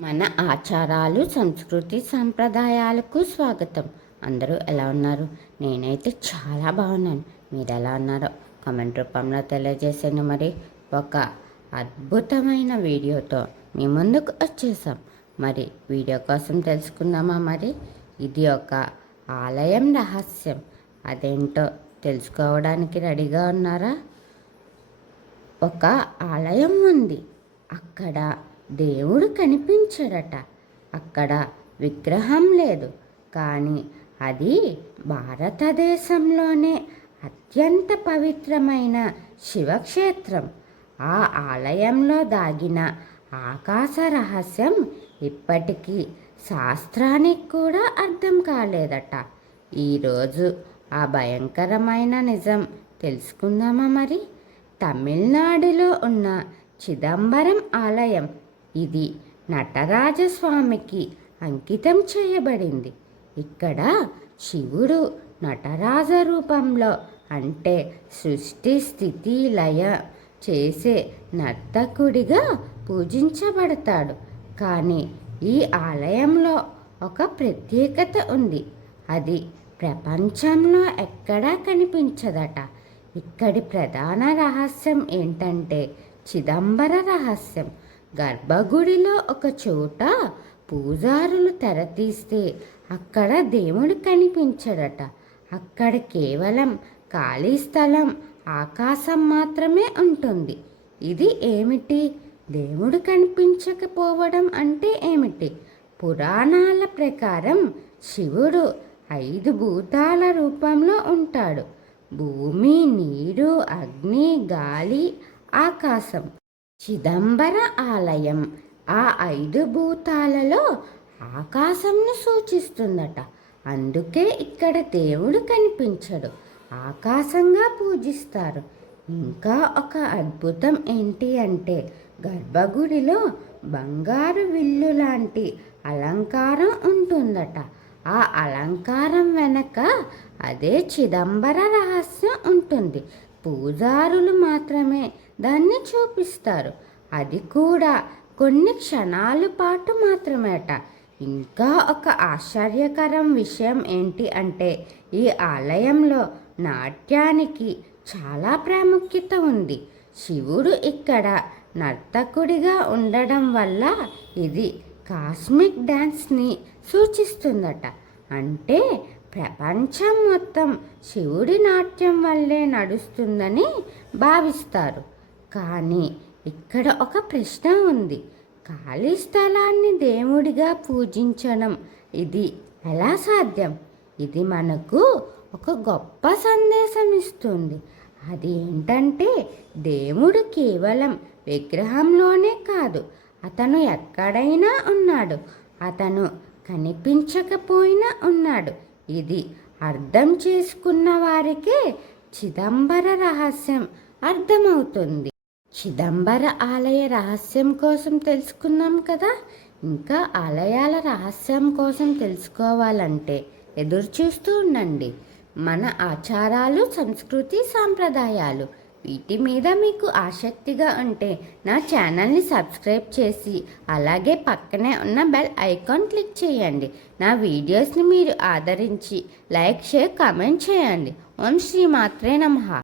మన ఆచారాలు, సంస్కృతి, సాంప్రదాయాలకు స్వాగతం. అందరూ ఎలా ఉన్నారు? నేనైతే చాలా బాగున్నాను. మీరు ఎలా ఉన్నారో కామెంట్ రూపంలో తెలియజేసాను. మరి ఒక అద్భుతమైన వీడియోతో మీ ముందుకు వచ్చేసాం. మరి వీడియో కోసం తెలుసుకుందామా? మరి ఇది ఒక ఆలయం రహస్యం. అదేంటో తెలుసుకోవడానికి రెడీగా ఉన్నారా? ఒక ఆలయం ఉంది. అక్కడ దేవుడు కనిపించడట. అక్కడ విగ్రహం లేదు, కానీ అది భారతదేశంలోనే అత్యంత పవిత్రమైన శివక్షేత్రం. ఆ ఆలయంలో దాగిన ఆకాశ రహస్యం ఇప్పటికీ శాస్త్రానికి కూడా అర్థం కాలేదట. ఈరోజు ఆ భయంకరమైన నిజం తెలుసుకుందామా? మరి తమిళనాడులో ఉన్న చిదంబరం ఆలయం, ఇది నటరాజస్వామికి అంకితం చేయబడింది. ఇక్కడ శివుడు నటరాజ రూపంలో, అంటే సృష్టి స్థితి లయ చేసే నర్తకుడిగా పూజించబడతాడు. కానీ ఈ ఆలయంలో ఒక ప్రత్యేకత ఉంది. అది ప్రపంచంలో ఎక్కడా కనిపించదట. ఇక్కడి ప్రధాన రహస్యం ఏంటంటే చిదంబర రహస్యం. గర్భగుడిలో ఒక చోట పూజారులు తెరతీస్తే అక్కడ దేవుడు కనిపించడట. అక్కడ కేవలం ఖాళీ స్థలం, ఆకాశం మాత్రమే ఉంటుంది. ఇది ఏమిటి? దేవుడు కనిపించకపోవడం అంటే ఏమిటి? పురాణాల ప్రకారం శివుడు 5 భూతాల రూపంలో ఉంటాడు: భూమి, నీరు, అగ్ని, గాలి, ఆకాశం. చిదంబర ఆలయం ఆ 5 భూతాలలో ఆకాశంను సూచిస్తుందట. అందుకే ఇక్కడ దేవుడు కనిపించడు, ఆకాశంగా పూజిస్తారు. ఇంకా ఒక అద్భుతం ఏంటి అంటే గర్భగుడిలో బంగారు విల్లు లాంటి అలంకారం ఉంటుందట. ఆ అలంకారం వెనక అదే చిదంబర రహస్యం ఉంటుంది. పూజారులు మాత్రమే దాన్ని చూపిస్తారు, అది కూడా కొన్ని క్షణాల పాటు మాత్రమేట. ఇంకా ఒక ఆశ్చర్యకరం విషయం ఏంటి అంటే ఈ ఆలయంలో నాట్యానికి చాలా ప్రాముఖ్యత ఉంది. శివుడు ఇక్కడ నర్తకుడిగా ఉండడం వల్ల ఇది కాస్మిక్ డ్యాన్స్ని సూచిస్తుందట. అంటే ప్రపంచం మొత్తం శివుడి నాట్యం వల్లే నడుస్తుందని భావిస్తారు. కానీ ఇక్కడ ఒక ప్రశ్న ఉంది: ఖాళీ స్థలాన్ని దేవుడిగా పూజించడం ఇది ఎలా సాధ్యం? ఇది మనకు ఒక గొప్ప సందేశం ఇస్తుంది. అది ఏంటంటే దేవుడు కేవలం విగ్రహంలోనే కాదు, అతను ఎక్కడైనా ఉన్నాడు. అతను కనిపించకపోయినా ఉన్నాడు. ఇది అర్థం చేసుకున్న వారికే చిదంబర రహస్యం అర్థమవుతుంది. చిదంబర ఆలయ రహస్యం కోసం తెలుసుకున్నాం కదా. ఇంకా ఆలయాల రహస్యం కోసం తెలుసుకోవాలంటే ఎదురు చూస్తూ ఉండండి. మన ఆచారాలు, సంస్కృతి, సాంప్రదాయాలు వీటి మీద మీకు ఆసక్తిగా ఉంటే నా ఛానల్ని సబ్స్క్రైబ్ చేసి అలాగే పక్కనే ఉన్న బెల్ ఐకాన్ క్లిక్ చేయండి. నా వీడియోస్ని మీరు ఆదరించి లైక్, షేర్, కామెంట్ చేయండి. ఓం శ్రీ మాత్రే నమః.